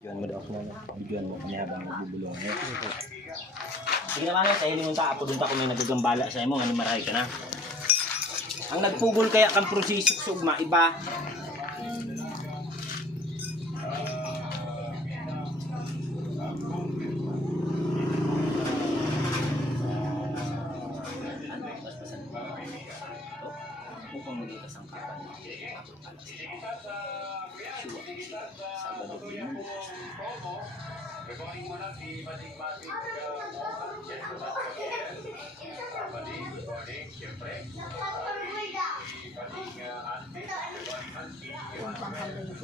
Bigyan mo daw ako na. Bigyan mo kami habang nagbubulong. Sige naman sa hilingon ta, apo dun ta kung may nagagambala sa imo, ano maray ka na. Ang nagpugol kaya kang proseso sugma, iba. Upang maging kasangkapan ng ako alas. Sabado yun. Recording muna si Mating-Mating Recording, siyempre. Si Mating Anti, Recording Anti.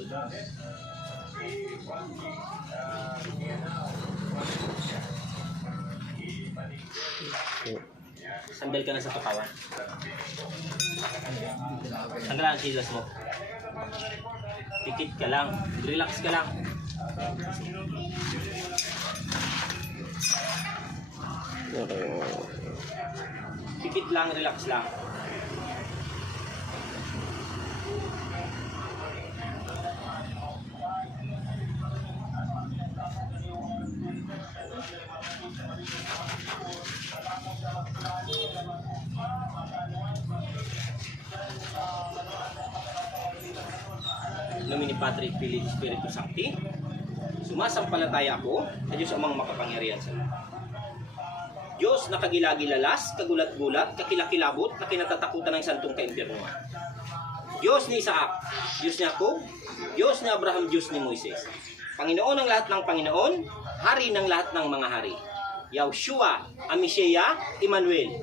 Si Wanti, Sandal ka na sa katawan. Sandal ang silas mo. Tikit ka lang. Relax ka lang. Tikit lang, relax lang. Nomini Patri Filii Spiritus Sancti. Sumasampalataya ako sa Diyos amang makapangyarihan sa lahat. Diyos na kagilagilalas, kagulat-gulat, kakilakilabot, na kinatatakutan ng santong kaimpirnuan. Diyos ni Isaac, Diyos ni Jacob, Diyos ni Abraham, Diyos ni Moises. Panginoon ng lahat ng Panginoon, Hari ng lahat ng mga hari. Yahushua, Amishiya, Emmanuel,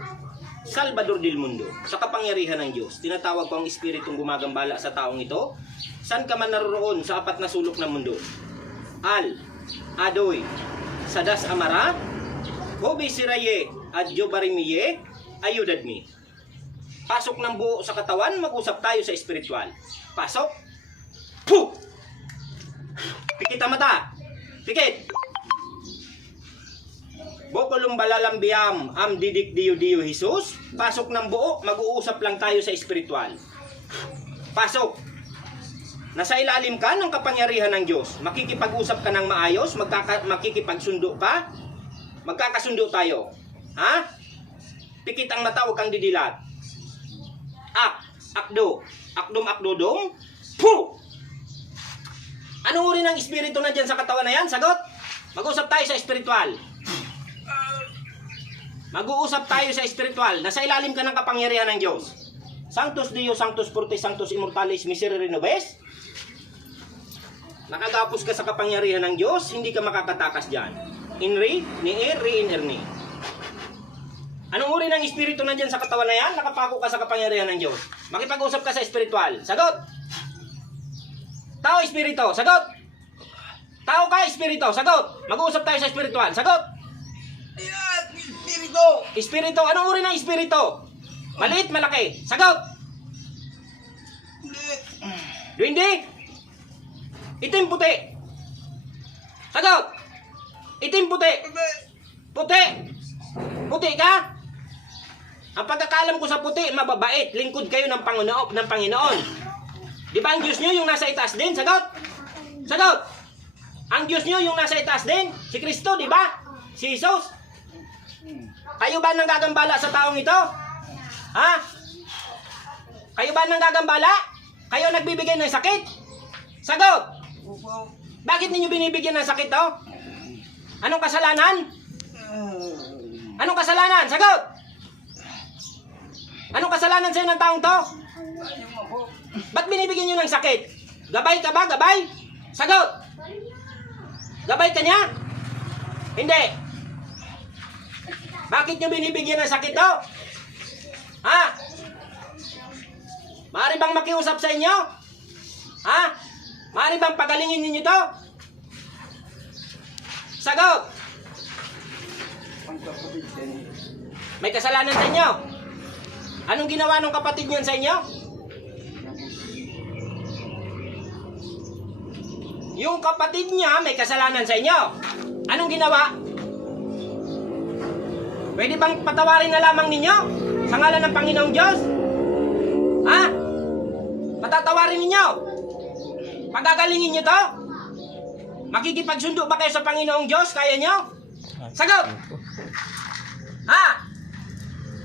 Salvador del Mundo. Sa kapangyarihan ng Diyos, tinatawag ko ang Espiritong gumagambala sa taong ito, saan ka man naroroon sa apat na sulok ng mundo. Al, Adoy, Sadas Amara, Hobi Siraye, Adyo Barimiye, Ayudad Mi. Pasok ng buo sa katawan, mag-usap tayo sa espiritual. Pasok. Puh! Pikit ang mata. Pikit. Bokolum balalambiam, am didik diyo diyo Jesus. Pasok ng buo, mag-uusap lang tayo sa espiritual. Pasok. Nasa ilalim ka ng kapangyarihan ng Diyos. Makikipag-usap ka ng maayos, makikipagsundo ka, magkakasundo tayo. Ha? Pikit ang mata, huwag kang didilat. Akdo, akdom, akdodom, puh! Anong uri ng espiritu na dyan sa katawan na yan? Sagot? Mag-usap tayo sa espiritual. Mag-uusap tayo sa espiritual. Nasa ilalim ka ng kapangyarihan ng Diyos. Sanctus Deus, Sanctus Fortis, Sanctus Immortalis, Miserere Nobis. Nakagapos ka sa kapangyarihan ng Diyos, hindi ka makakatakas dyan. Inri, ni-er, ri-in-erni. Anong uri ng espiritu na dyan sa katawan na yan? Nakapako ka sa kapangyarihan ng Diyos. Makipag-usap ka sa espiritual. Sagot! Tao, espiritu. Sagot! Tao ka, espiritu. Sagot! Mag-uusap tayo sa espiritual. Sagot! Ayan! Espiritu! Espiritu. Anong uri ng espiritu? Maliit, malaki. Sagot! Duwindi? Itim, puti. Sagot! Itim, puti. Puti. Puti ka? Ang pagkakalam ko sa puti, mababait. Lingkod kayo ng Panginoon. Di ba ang Diyos nyo yung nasa itaas din? Sagot! Sagot! Ang Diyos nyo yung nasa itaas din? Si Kristo, di ba? Si Jesus? Kayo ba nang gagambala sa taong ito? Ha? Kayo ba nang gagambala? Kayo nagbibigay ng sakit? Sagot! Bakit ninyo binibigyan ng sakit to? Anong kasalanan? Anong kasalanan? Sagot! Anong kasalanan sa'yo ng taong to? Ba't binibigyan nyo ng sakit? Gabay ka ba? Gabay? Sagot! Gabay ka niya? Hindi. Bakit nyo binibigyan ng sakit to? Ha? Maaari bang makiusap sa inyo? Ha? Maaari bang pagalingin ninyo to? Sagot! May kasalanan sa inyo? Anong ginawa ng kapatid niyan sa inyo? Yung kapatid niya may kasalanan sa inyo. Anong ginawa? Pwede bang patawarin na lamang ninyo? Sa ngalan ng Panginoong Diyos? Ha? Patatawarin ninyo? Pagagalingin nyo to? Makikipagsundo ba kayo sa Panginoong Diyos? Kaya nyo? Sagot! Ha?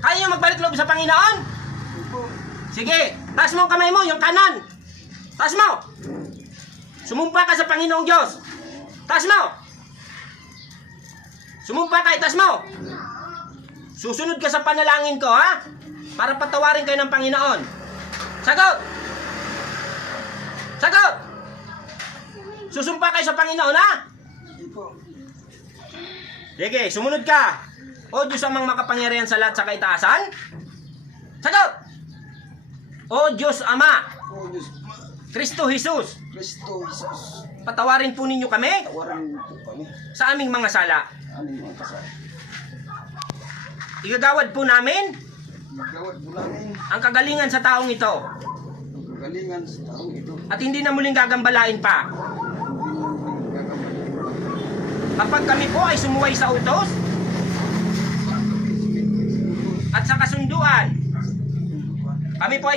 Kaya nyo magbalik loob sa Panginoon? Sige, taas mo ang kamay mo, yung kanan. Taas mo. Sumumpa ka sa Panginoong Diyos. Taas mo. Sumumpa ka, taas mo. Susunod ka sa panalangin ko, ha? Para patawarin kayo ng Panginoon. Sagot! Sagot! Susumpa kayo sa Panginoon, ha? Sige, sumunod ka. O Diyos amang makapangyarihan sa lahat sa kaitaasan. Sagot! O Diyos Ama, O Diyos, Kristo Jesus, Kristo, Jesus, patawarin po ninyo kami tawaran mo po kami. sa aming mga sala. Aming mga kasal. Igagawad po namin Magawad mo namin ang kagalingan sa taong ito ang kagalingan sa taong ito. at hindi na muling gagambalain pa. Kapag kami po ay sumuway sa utos at sa kasunduan, kami po ay